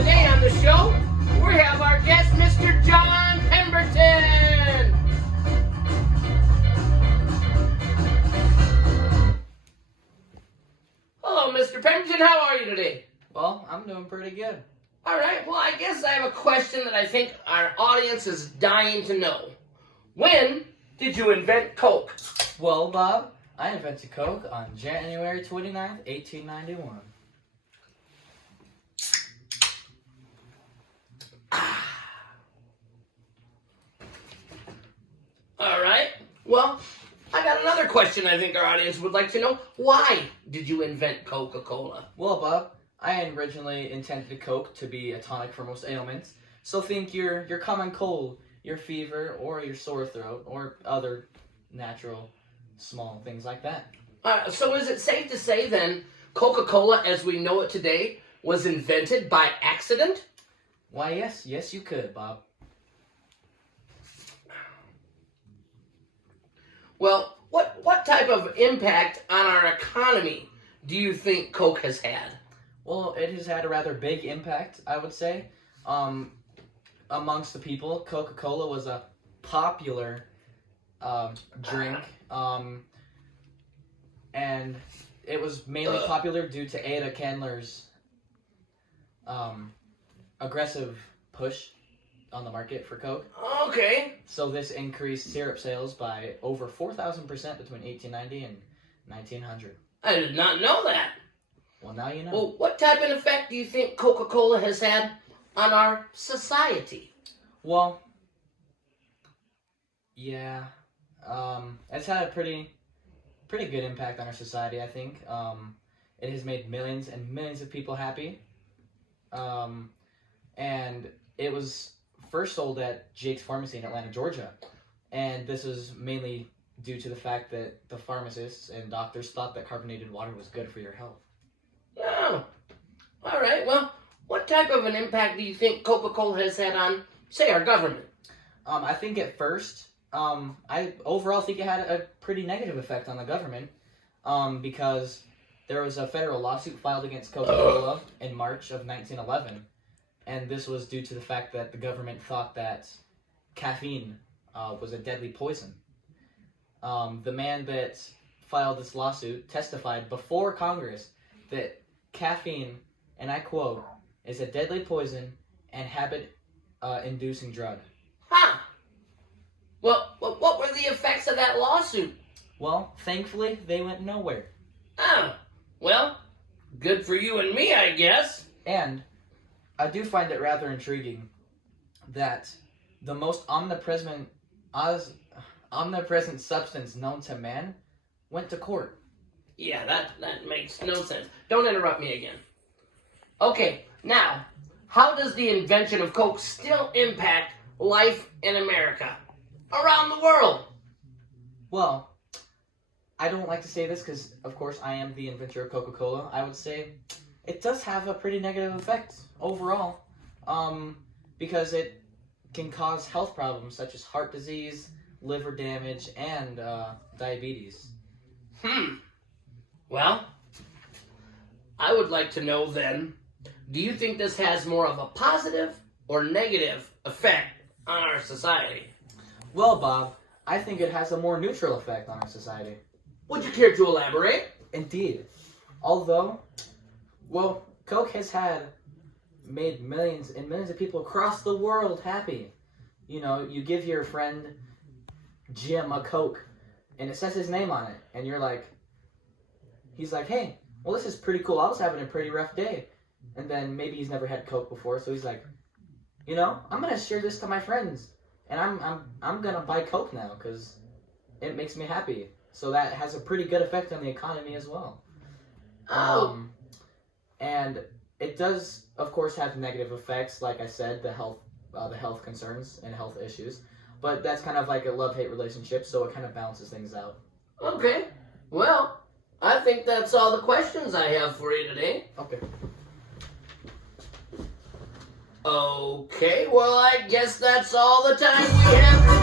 today on the show, we have our guest, Mr. John Pemberton. Hello, Mr. Pemberton. How are you today? Well, I'm doing pretty good. All right. Well, I guess I have a question that I think our audience is dying to know. When did you invent Coke? Well, Bob, I invented Coke on January 29th, 1891. All right. Well, I got another question I think our audience would like to know. Why did you invent Coca-Cola? Well, Bob, I originally intended Coke to be a tonic for most ailments. So think your common cold, your fever, or your sore throat, or other natural small things like that. So is it safe to say then Coca-Cola as we know it today was invented by accident? Why, yes, you could, Bob. Well, what type of impact on our economy do you think Coke has had? Well, it has had a rather big impact, I would say. Amongst the people, Coca-Cola was a popular drink, and it was mainly popular due to Ada Candler's aggressive push on the market for Coke. Okay. So this increased syrup sales by over 4,000% between 1890 and 1900. I did not know that. Well, now you know. Well, what type of effect do you think Coca-Cola has had on our society? Well, yeah, it's had a pretty good impact on our society, I think. It has made millions and millions of people happy. And it was first sold at Jake's Pharmacy in Atlanta, Georgia. And this is mainly due to the fact that the pharmacists and doctors thought that carbonated water was good for your health. Oh, all right. Well, what type of an impact do you think Coca-Cola has had on, say, our government? I think at first, I overall think it had a pretty negative effect on the government, because there was a federal lawsuit filed against Coca-Cola in March of 1911, and this was due to the fact that the government thought that caffeine was a deadly poison. The man that filed this lawsuit testified before Congress that caffeine, and I quote, is a deadly poison and habit-inducing drug. Huh. Well, what were the effects of that lawsuit? Well, thankfully, they went nowhere. Oh, well, good for you and me, I guess. And I do find it rather intriguing that the most omnipresent substance known to man went to court. Yeah, that makes no sense. Don't interrupt me again. Okay, now, how does the invention of Coke still impact life in America? Around the world? Well, I don't like to say this because, of course, I am the inventor of Coca-Cola. I would say it does have a pretty negative effect overall, because it can cause health problems such as heart disease, liver damage, and diabetes. Well, I would like to know then, do you think this has more of a positive or negative effect on our society? Well, Bob, I think it has a more neutral effect on our society. Would you care to elaborate? Indeed. Although, well, Coke has made millions and millions of people across the world happy. You know, you give your friend Jim a Coke, and it says his name on it, and he's like, hey, well, this is pretty cool. I was having a pretty rough day. And then maybe he's never had Coke before, so he's like, you know, I'm going to share this to my friends. And I'm going to buy Coke now because it makes me happy. So that has a pretty good effect on the economy as well. And it does, of course, have negative effects. Like I said, the health concerns and health issues. But that's kind of like a love-hate relationship, so it kind of balances things out. Okay. Well, I think that's all the questions I have for you today. Okay. Okay, well, I guess that's all the time we have.